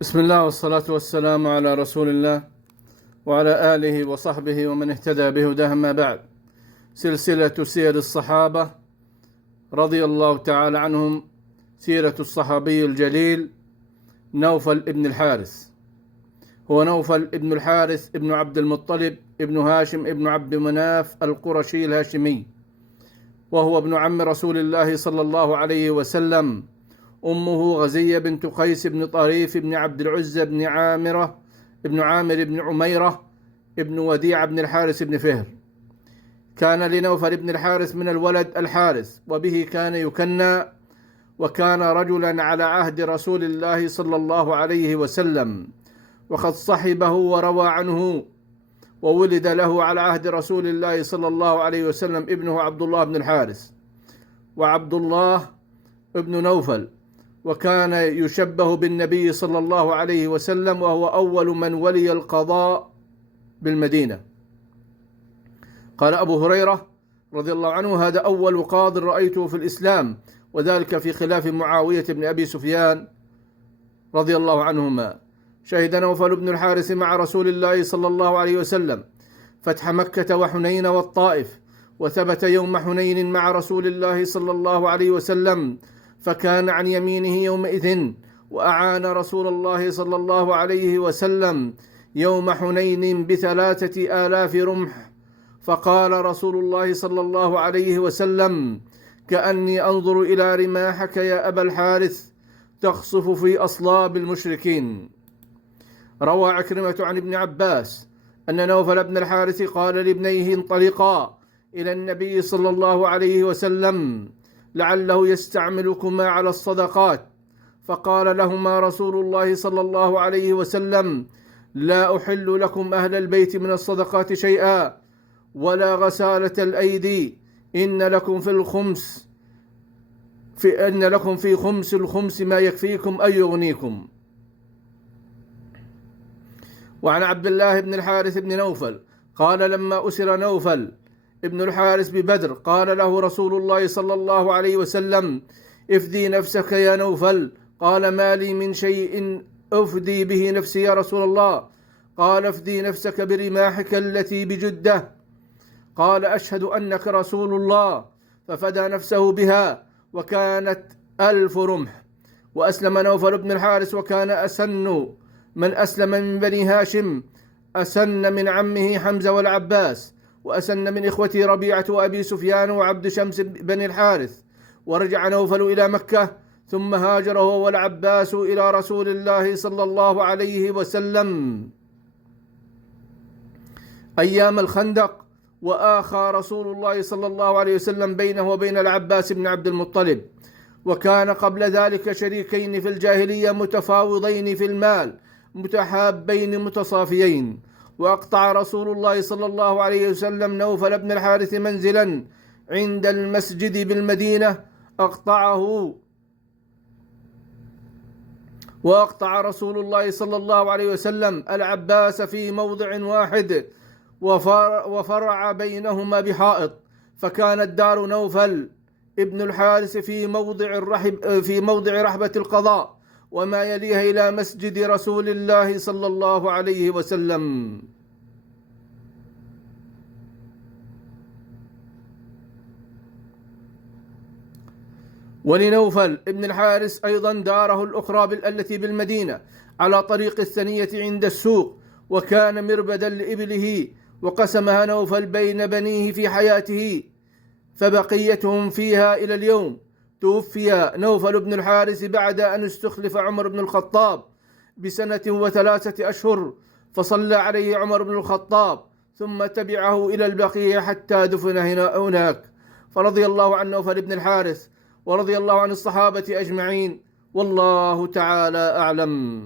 بسم الله والصلاة والسلام على رسول الله وعلى آله وصحبه ومن اهتدى بهداه. ما بعد، سلسلة سير الصحابة رضي الله تعالى عنهم، سيرة الصحابي الجليل نوفل ابن الحارث. هو نوفل ابن الحارث ابن عبد المطلب ابن هاشم ابن عبد مناف القرشي الهاشمي، وهو ابن عم رسول الله صلى الله عليه وسلم. أمه غزية بنت قيس بن طريف بن عبد العزة بن عامر بن عميرة ابن وديع بن الحارث بن فهر. كان لنوفل بن الحارث من الولد الحارث، وبه كان يكنى، وكان رجلا على عهد رسول الله صلى الله عليه وسلم، وقد صحبه وروى عنه. وولد له على عهد رسول الله صلى الله عليه وسلم ابنه عبد الله بن الحارث، وعبد الله ابن نوفل، وكان يشبه بالنبي صلى الله عليه وسلم، وهو أول من ولي القضاء بالمدينة. قال أبو هريرة رضي الله عنه: هذا أول قاض رأيته في الإسلام، وذلك في خلاف معاوية بن أبي سفيان رضي الله عنهما. شهد نوفل بن الحارث مع رسول الله صلى الله عليه وسلم فتح مكة وحنين والطائف، وثبت يوم حنين مع رسول الله صلى الله عليه وسلم، فكان عن يمينه يومئذ، وأعان رسول الله صلى الله عليه وسلم يوم حنين ب3,000 رمح. فقال رسول الله صلى الله عليه وسلم: كأني أنظر إلى رماحك يا أبا الحارث تخصف في أصلاب المشركين. روى عكرمة عن ابن عباس أن نوفل بن الحارث قال لابنيه: انطلقا إلى النبي صلى الله عليه وسلم لعله يستعملكما على الصدقات. فقال لهما رسول الله صلى الله عليه وسلم: لا أحل لكم أهل البيت من الصدقات شيئا، ولا غسالة الأيدي، إن لكم في خمس الخمس ما يكفيكم أن يغنيكم. وعن عبد الله بن الحارث بن نوفل قال: لما أسر نوفل ابن الحارث ببدر قال له رسول الله صلى الله عليه وسلم: افدي نفسك يا نوفل. قال: ما لي من شيء أفدي به نفسي يا رسول الله؟ قال: افدي نفسك برماحك التي بجدة. قال: أشهد أنك رسول الله. ففدى نفسه بها، وكانت 1000 رمح. وأسلم نوفل بن الحارث، وكان أسن من أسلم من بني هاشم، أسن من عمه حمزة والعباس، وأسن من إخوته ربيعة وأبي سفيان وعبد شمس بن الحارث. ورجع نوفل إلى مكة، ثم هاجر هو والعباس إلى رسول الله صلى الله عليه وسلم أيام الخندق، وآخى رسول الله صلى الله عليه وسلم بينه وبين العباس بن عبد المطلب. وكان قبل ذلك شريكين في الجاهلية متفاوضين في المال، متحابين متصافيين. وأقطع رسول الله صلى الله عليه وسلم نوفل بن الحارث منزلا عند المسجد بالمدينة، وأقطع رسول الله صلى الله عليه وسلم العباس في موضع واحد، وفرع بينهما بحائط، فكانت دار نوفل ابن الحارث في موضع رحبة القضاء، وما يليها إلى مسجد رسول الله صلى الله عليه وسلم. ولنوفل ابن الحارث أيضا داره الأخرى التي بالمدينة على طريق الثنية عند السوق، وكان مربدا لإبله، وقسمها نوفل بين بنيه في حياته، فبقيتهم فيها إلى اليوم. توفي نوفل بن الحارث بعد أن استخلف عمر بن الخطاب ب1 و3 أشهر، فصلى عليه عمر بن الخطاب، ثم تبعه إلى البقيع حتى دفن هناك. فرضي الله عن نوفل بن الحارث، ورضي الله عن الصحابة أجمعين، والله تعالى أعلم.